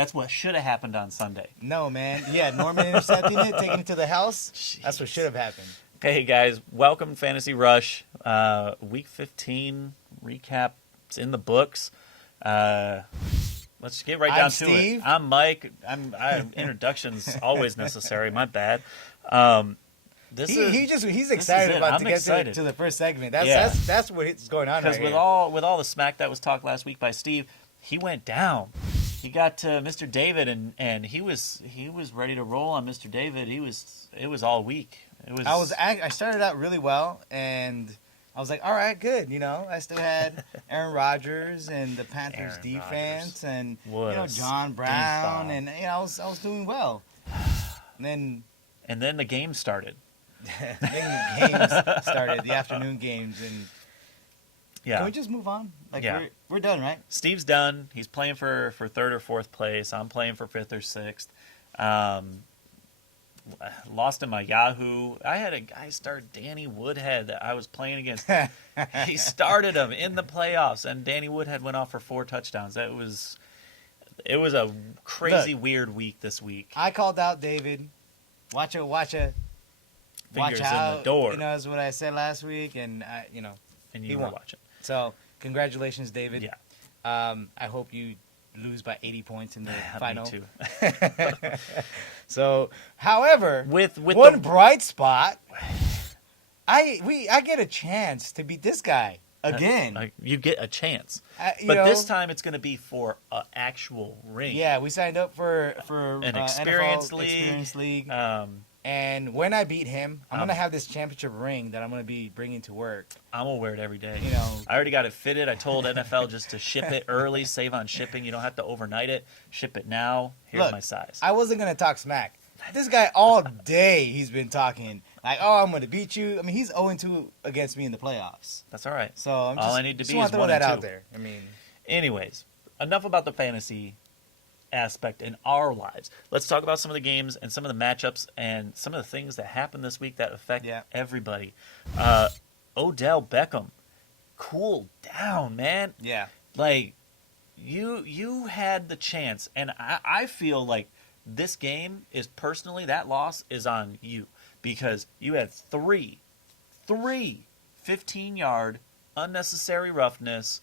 That's what should have happened on Sunday. No, man. Yeah, Norman intercepting it, taking it to the house. Jeez. That's what should have happened. Hey, guys. Welcome to Fantasy Rush. Week 15 recap. It's in the books. Let's get right down to Steve. it. I'm Mike. Introductions always necessary. My bad. He's excited about to get to the first segment. That's what's going on right here. Because with all the smack that was talked last week by Steve, he went down. He got to Mr. David and he was ready to roll on Mr. David. It was all week. I started out really well and I was like, all right, good. I still had Aaron Rodgers and the Panthers defense and John Brown and I was doing well. And then the game started. Then the games started, the afternoon games, and can we just move on? We're done, right? Steve's done. He's playing for third or fourth place. I'm playing for fifth or sixth. Lost in my Yahoo. I had a guy start Danny Woodhead that I was playing against. He started him in the playoffs, and Danny Woodhead went off for 4 touchdowns. It was a crazy, weird week this week. I called out David. Watch out. Fingers watch out, in the door. Is what I said last week, and and you were watching. So congratulations, David. Yeah. I hope you lose by 80 points in the final. Me too. So, however, with one bright spot, I get a chance to beat this guy again. You get a chance, but this time it's going to be for an actual ring. Yeah, we signed up for an experience league. And when I beat him, I'm going to have this championship ring that I'm going to be bringing to work. I'm going to wear it every day. I already got it fitted. I told NFL just to ship it early, save on shipping. You don't have to overnight it. Ship it now. Here's my size. I wasn't going to talk smack. This guy all day he's been talking like, oh, I'm going to beat you. I mean, he's 0-2 against me in the playoffs. That's all right. So all I need to be is 1-2. Throw that out there. Anyways, enough about the fantasy aspect in our lives. Let's talk about some of the games and some of the matchups and some of the things that happened this week that affect everybody. Odell Beckham, cool down, man. Yeah. Like, you had the chance, and I feel like this game is personally, that loss is on you because you had three 15-yard unnecessary roughness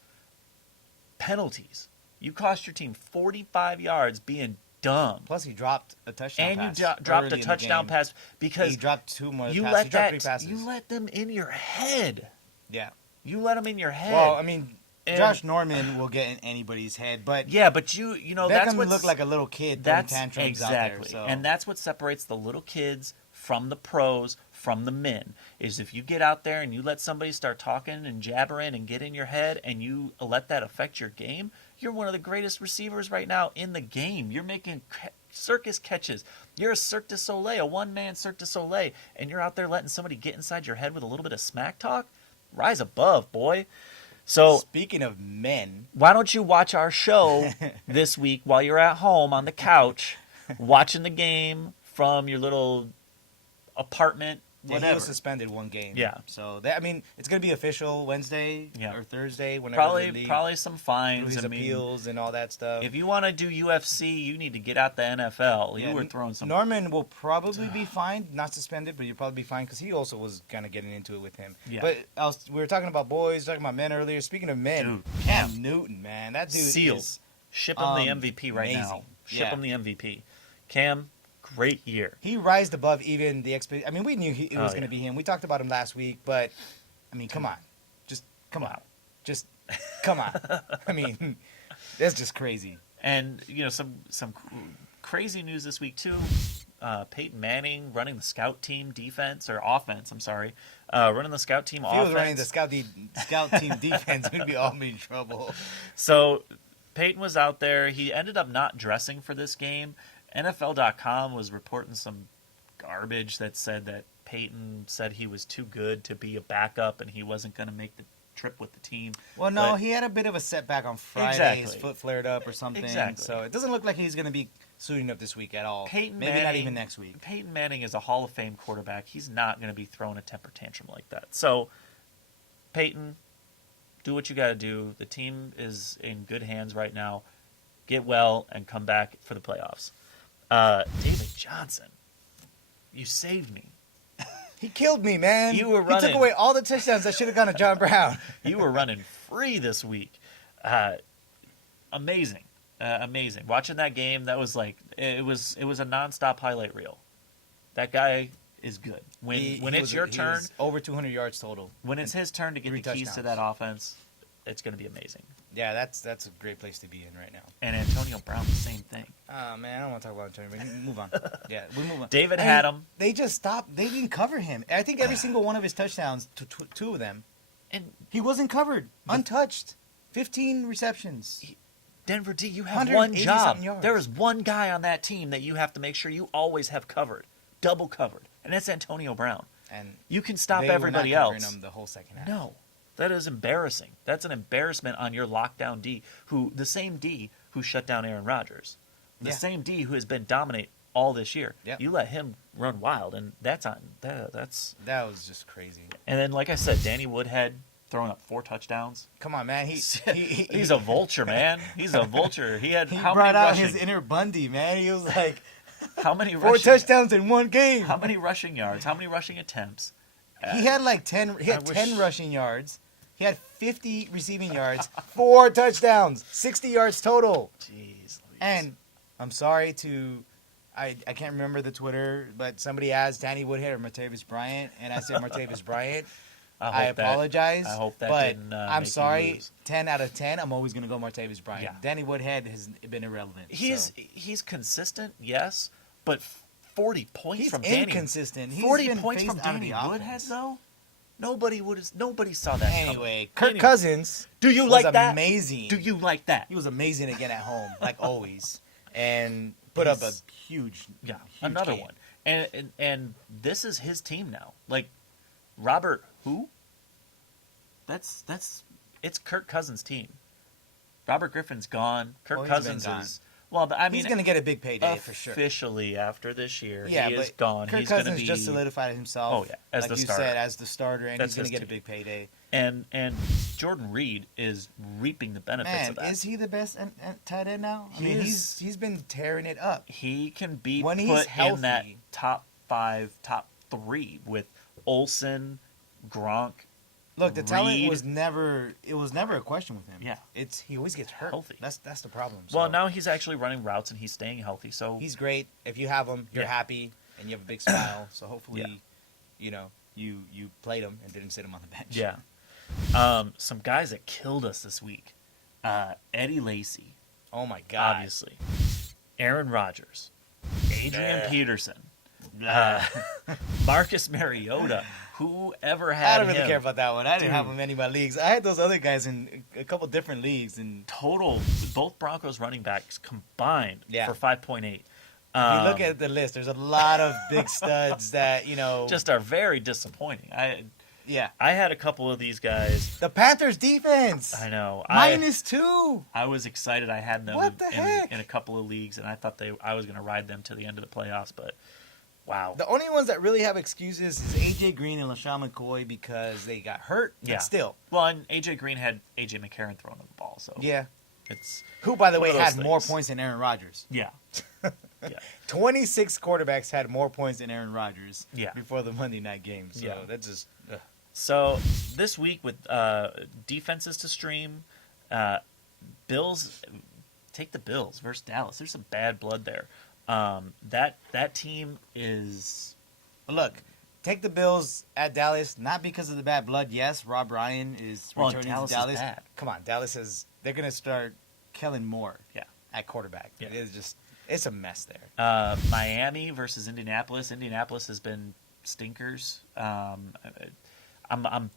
penalties. You cost your team 45 yards being dumb. Plus, he dropped a touchdown pass. And you dropped a touchdown pass because he dropped 2 more you passes. Let 3 passes. You let them in your head. Yeah. You let them in your head. Well, I mean, Josh Norman will get in anybody's head, but yeah, but that's what look like a little kid throwing tantrums out there. So. And that's what separates the little kids from the pros, from the men, is if you get out there and you let somebody start talking and jabbering and get in your head and you let that affect your game, you're one of the greatest receivers right now in the game. You're making circus catches. You're a Cirque du Soleil, a one-man Cirque du Soleil, and you're out there letting somebody get inside your head with a little bit of smack talk? Rise above, boy. So, speaking of men, why don't you watch our show this week while you're at home on the couch watching the game from your little apartment, whatever. He was suspended 1 game. Yeah. So, it's going to be official Wednesday or Thursday. Whenever probably some fines. His appeals and all that stuff. If you want to do UFC, you need to get out the NFL. You were throwing some... Norman will probably be fined, not suspended, but you'll probably be fined because he also was kind of getting into it with him. Yeah. But we were talking about boys, talking about men earlier. Speaking of men, dude, Cam Newton, man. That dude Sealed. is Ship him the MVP right now. Ship him the MVP. Cam... great year. He rised above even the expectation. I mean, we knew it was going to be him. We talked about him last week, but I mean, come on. Just come on. I mean, that's just crazy. And some crazy news this week too. Peyton Manning running the scout team defense or offense. I'm sorry, running the scout team offense. If he was running the scout team defense, we'd be all in trouble. So Peyton was out there. He ended up not dressing for this game. NFL.com was reporting some garbage that said that Peyton said he was too good to be a backup and he wasn't going to make the trip with the team. Well, no, he had a bit of a setback on Friday. Exactly. His foot flared up or something. Exactly. So it doesn't look like he's going to be suiting up this week at all. Maybe not even next week. Peyton Manning is a Hall of Fame quarterback. He's not going to be throwing a temper tantrum like that. So, Peyton, do what you got to do. The team is in good hands right now. get well, and come back for the playoffs. David Johnson, you saved me. He killed me, man. You were running. He took away all the touchdowns that should have gone to John Brown. You were running free this week. Amazing. Amazing. Watching that game, that was like it was a nonstop highlight reel. That guy is good. When it's your turn, over 200 yards total. When it's his turn to get the keys to that offense, it's going to be amazing. Yeah, that's a great place to be in right now. And Antonio Brown, the same thing. Oh man, I don't want to talk about Antonio Brown. Move on. Yeah, we move on. David had him. They just stopped. They didn't cover him. I think every single one of his touchdowns, two of them, and he wasn't covered, untouched. 15 receptions. Denver D, you have one job. There is one guy on that team that you have to make sure you always have covered, double covered, and that's Antonio Brown. And you can stop everybody else. Him the whole second half. No, that is embarrassing. That's an embarrassment on your lockdown D, the same D who shut down Aaron Rodgers, the same D who has been dominant all this year. Yep. You let him run wild, and that was just crazy. And then, like I said, Danny Woodhead throwing up 4 touchdowns. Come on, man. He's a vulture, man. He's a vulture. He brought out his inner Bundy, man. He was like, how many 4 touchdowns in one game? How many rushing yards? How many rushing attempts? He had like 10. He had 10 rushing yards. He had 50 receiving yards, 4 touchdowns, 60 yards total. Jeez Louise. And I'm sorry I can't remember the Twitter, but somebody asked Danny Woodhead or Martavis Bryant, and I said Martavis Bryant. I apologize. I hope that but didn't I'm make sorry. you lose. 10 out of 10. I'm always going to go Martavis Bryant. Yeah. Danny Woodhead has been irrelevant. He's consistent, yes, but 40 points from Danny. He's inconsistent. 40 points from Danny Woodhead, though. Nobody saw that. Anyway, Kirk Cousins. Do you like that? Amazing. Do you like that? He was amazing again at home, like always, and put up a huge another game. one. And this is his team now. Like Robert, who? It's Kirk Cousins' team. Robert Griffin's gone. Kirk Cousins is. Well, but I mean, he's going to get a big payday for sure. Officially, after this year, he but is gone. Kirk Cousins just solidified himself. Oh yeah, as like the starter. Said, as the starter, and he's going to get a big payday. And Jordan Reed is reaping the benefits of that. Is he the best tight end now? I mean, he's been tearing it up. He can be when put he's healthy, in that top 5, top 3 with Olsen, Gronk. Look, the talent was never a question with him. Yeah. He always gets hurt. Healthy. That's the problem. So. Well, now he's actually running routes and he's staying healthy. So he's great. If you have him, you're happy and you have a big smile. So hopefully, you played him and didn't sit him on the bench. Yeah. Some guys that killed us this week. Eddie Lacy. Oh my God. Obviously. Aaron Rodgers. Adrian Peterson. Marcus Mariota. Whoever had him. I don't really care about that one. I didn't have him in any of my leagues. I had those other guys in a couple different leagues. And total, both Broncos running backs combined for 5.8. If you look at the list, there's a lot of big studs that, just are very disappointing. I had a couple of these guys. The Panthers defense. I know. -2. I was excited. I had them in a couple of leagues, and I thought I was going to ride them to the end of the playoffs, but wow. The only ones that really have excuses is A.J. Green and LaShawn McCoy because they got hurt. But still. Well, and A.J. Green had A.J. McCarron throwing the ball, so. Yeah. It's who, by the way, had more points than Aaron Rodgers. Yeah. 26 quarterbacks had more points than Aaron Rodgers before the Monday night game. So that's just. So this week with defenses to stream, Bills, take the Bills versus Dallas. There's some bad blood there. That team is. Look, take the Bills at Dallas, not because of the bad blood. Yes, Rob Ryan is returning to Dallas. Is bad. Come on, Dallas they're going to start killing Moore at quarterback. Yeah. It's a mess there. Miami versus Indianapolis. Indianapolis has been stinkers. I'm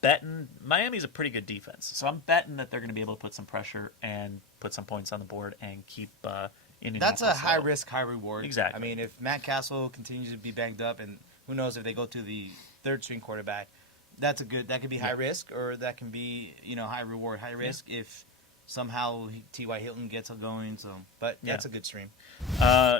betting Miami's a pretty good defense, so I'm betting that they're going to be able to put some pressure and put some points on the board and keep Indianapolis. That's a high risk, high reward. Exactly. I mean, if Matt Castle continues to be banged up, and who knows if they go to the third string quarterback, that could be high risk, or that can be high reward, high risk if somehow T.Y. Hilton gets going. So, but that's a good stream.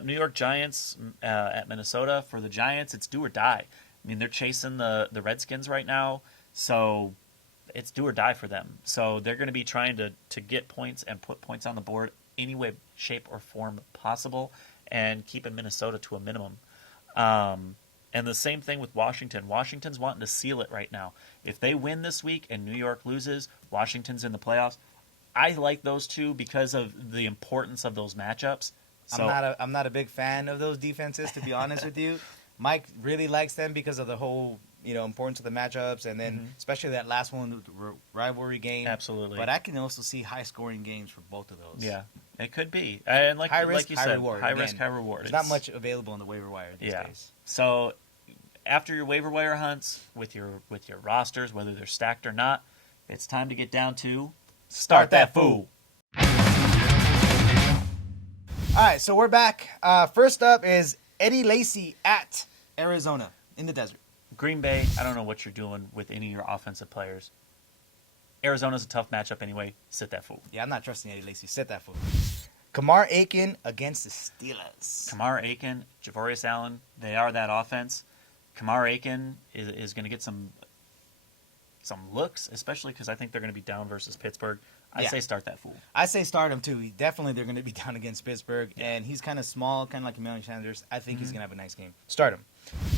New York Giants at Minnesota. For the Giants, it's do or die. I mean, they're chasing the Redskins right now, so it's do or die for them. So they're going to be trying to get points and put points on the board any way, shape, or form possible, and keeping Minnesota to a minimum. And the same thing with Washington. Washington's wanting to seal it right now. If they win this week and New York loses, Washington's in the playoffs. I like those two because of the importance of those matchups. So, I'm not a big fan of those defenses, to be honest with you. Mike really likes them because of the whole, importance of the matchups, and then especially that last one, the rivalry game. Absolutely. But I can also see high-scoring games for both of those. Yeah, it could be. And high risk, like you high said, reward. High risk, high reward. There's not much available on the waiver wire these days. So after your waiver wire hunts with your rosters, whether they're stacked or not, it's time to get down to start that fool. All right, so we're back. First up is Eddie Lacy at Arizona in the desert. Green Bay, I don't know what you're doing with any of your offensive players. Arizona's a tough matchup anyway. Sit that fool. Yeah, I'm not trusting Eddie Lacy. Sit that fool. Kamar Aiken against the Steelers. Kamar Aiken, Javorius Allen, they are that offense. Kamar Aiken is going to get some looks, especially because I think they're going to be down versus Pittsburgh. I say start that fool. I say start him, too. Definitely they're going to be down against Pittsburgh, and he's kind of small, kind of like Emmanuel Sanders. I think he's going to have a nice game. Start him.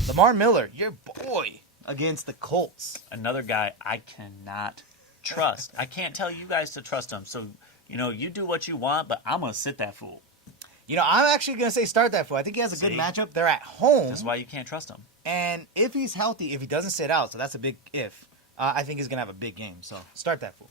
Lamar Miller, your boy, against the Colts. Another guy I cannot trust. I can't tell you guys to trust him, so, you do what you want, but I'm going to sit that fool. I'm actually going to say start that fool. I think he has a good matchup. They're at home. That's why you can't trust him. And if he's healthy, if he doesn't sit out, so that's a big if, I think he's going to have a big game. So start that fool.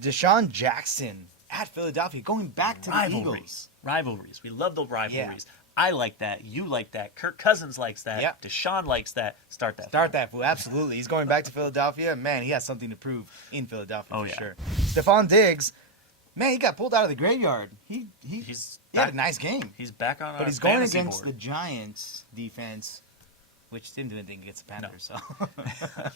Deshaun Jackson at Philadelphia, going back to the Eagles. Rivalries. We love the rivalries. Yeah. I like that. You like that. Kirk Cousins likes that. Yep. Deshaun likes that. Start that fool. Absolutely. He's going back to Philadelphia. Man, he has something to prove in Philadelphia for sure. Stefon Diggs, man, he got pulled out of the graveyard. He had a nice game. He's back on. But he's going against the Giants defense, which didn't do anything against the Panthers. No. So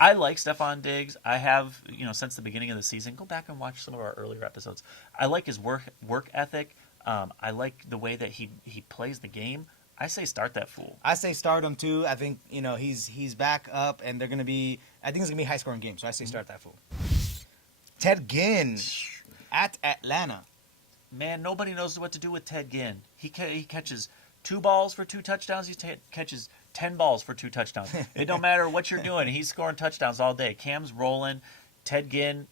I like Stefon Diggs. I have, since the beginning of the season. Go back and watch some of our earlier episodes. I like his work ethic. I like the way that he plays the game. I say start that fool. I say start him too. I think he's back up, and they're gonna be. I think it's gonna be a high scoring game. So I say start that fool. Ted Ginn at Atlanta. Man, nobody knows what to do with Ted Ginn. He catches 2 balls for 2 touchdowns. He catches 10 balls for 2 touchdowns. It don't matter what you're doing. He's scoring touchdowns all day. Cam's rolling. Ted Ginn,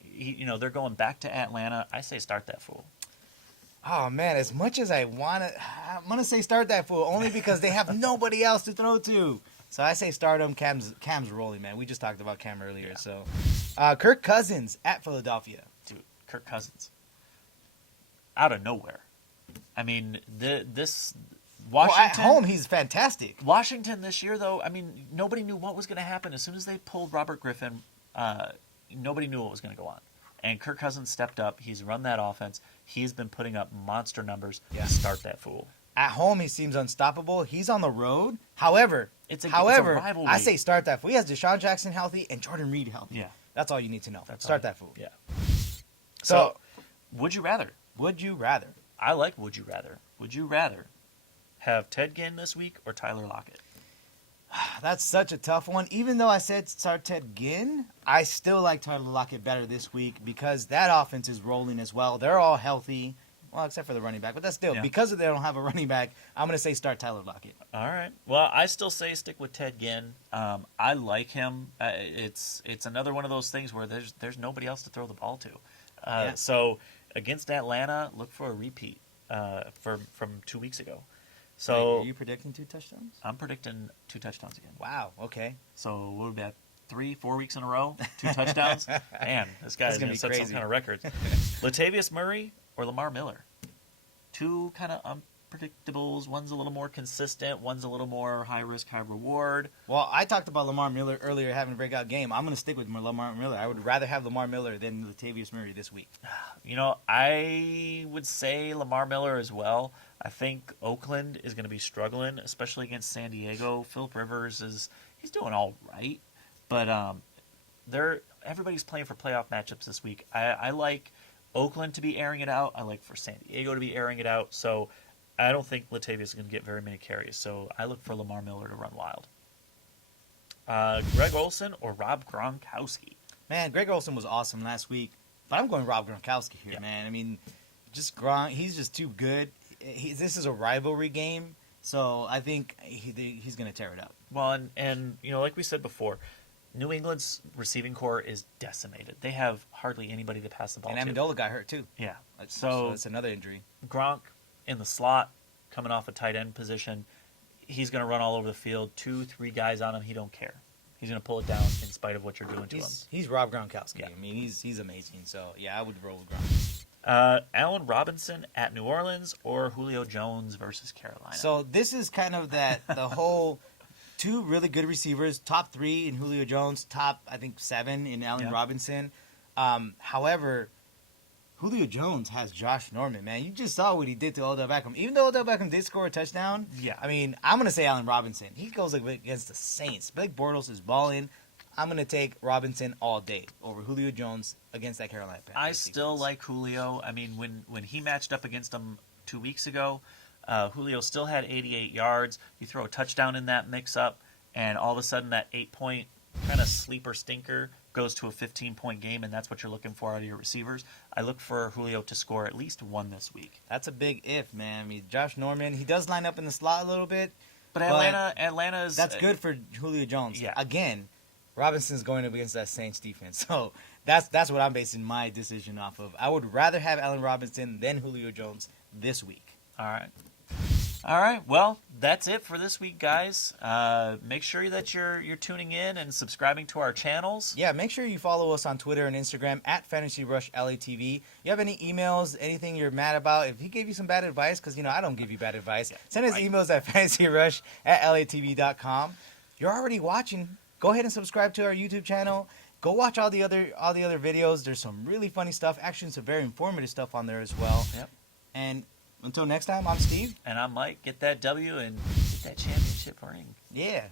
they're going back to Atlanta. I say start that fool. Oh, man, as much as I want to, I'm going to say start that fool only because they have nobody else to throw to. So I say start him. Cam's rolling, man. We just talked about Cam earlier. Yeah. So Kirk Cousins at Philadelphia. Dude, Kirk Cousins. Out of nowhere. I mean, this Washington. Well, at home, he's fantastic. Washington this year, though, nobody knew what was going to happen. As soon as they pulled Robert Griffin, nobody knew what was going to go on. And Kirk Cousins stepped up. He's run that offense. He's been putting up monster numbers. Yeah. Start that fool. At home, he seems unstoppable. He's on the road. However, it's a rivalry. I say start that fool. He has Deshaun Jackson healthy and Jordan Reed healthy. Yeah. That's all you need to know. Start that fool. Yeah. So, would you rather? Would you rather? I like would you rather. Would you rather have Ted Ginn this week or Tyler Lockett? That's such a tough one. Even though I said start Ted Ginn, I still like Tyler Lockett better this week because that offense is rolling as well. They're all healthy. Well, except for the running back. But that's still, because they don't have a running back, I'm going to say start Tyler Lockett. All right. Well, I still say stick with Ted Ginn. I like him. It's another one of those things where there's nobody else to throw the ball to. So against Atlanta, look for a repeat from 2 weeks ago. So wait, are you predicting 2 touchdowns? I'm predicting 2 touchdowns again. Wow. Okay. So what would be that? 3-4 weeks in a row, 2 touchdowns. Man, this guy's going to set some kind of records. Latavius Murray or Lamar Miller? 2 kind of unpredictables. One's a little more consistent. One's a little more high risk, high reward. Well, I talked about Lamar Miller earlier having a breakout game. I'm going to stick with Lamar Miller. I would rather have Lamar Miller than Latavius Murray this week. I would say Lamar Miller as well. I think Oakland is going to be struggling, especially against San Diego. Phillip Rivers he's doing all right, but everybody's playing for playoff matchups this week. I like Oakland to be airing it out. I like for San Diego to be airing it out. So I don't think Latavius is going to get very many carries. So I look for Lamar Miller to run wild. Greg Olsen or Rob Gronkowski? Man, Greg Olsen was awesome last week, but I'm going Rob Gronkowski here, man. just Gronk. He's just too good. This is a rivalry game, so I think he's going to tear it up. Well, and like we said before, New England's receiving core is decimated. They have hardly anybody to pass the ball to. And Amendola got hurt too. Yeah. So it's another injury. Gronk in the slot, coming off a tight end position, he's going to run all over the field. 2-3 guys on him, he don't care. He's going to pull it down in spite of what you're doing to him. He's Rob Gronkowski. Yeah. I mean, he's amazing. So, yeah, I would roll with Gronk. Allen Robinson at New Orleans or Julio Jones versus Carolina? So this is kind of the whole two really good receivers, top 3 in Julio Jones, top, I think, 7 in Allen Robinson. However, Julio Jones has Josh Norman, man. You just saw what he did to Odell Beckham. Even though Odell Beckham did score a touchdown, I mean, I'm going to say Allen Robinson. He goes against the Saints. Blake Bortles is balling. I'm going to take Robinson all day over Julio Jones against that Carolina Panthers. I still like Julio. I mean, when he matched up against him 2 weeks ago, Julio still had 88 yards. You throw a touchdown in that mix-up, and all of a sudden that 8-point kind of sleeper stinker goes to a 15-point game, and that's what you're looking for out of your receivers. I look for Julio to score at least 1 this week. That's a big if, man. I mean, Josh Norman, he does line up in the slot a little bit. But Atlanta's... That's good for Julio Jones. Yeah. Again, Robinson's going up against that Saints defense. So that's what I'm basing my decision off of. I would rather have Allen Robinson than Julio Jones this week. All right. Well, that's it for this week, guys. Make sure that you're tuning in and subscribing to our channels. Yeah, make sure you follow us on Twitter and Instagram at FantasyRushLATV. You have any emails, anything you're mad about? If he gave you some bad advice, because I don't give you bad advice, send us emails at FantasyRush@LATV.com. You're already watching. Go ahead and subscribe to our YouTube channel. Go watch all the other videos. There's some really funny stuff. Actually, some very informative stuff on there as well. Yep. And until next time, I'm Steve. And I'm Mike. Get that W and get that championship ring. Yeah.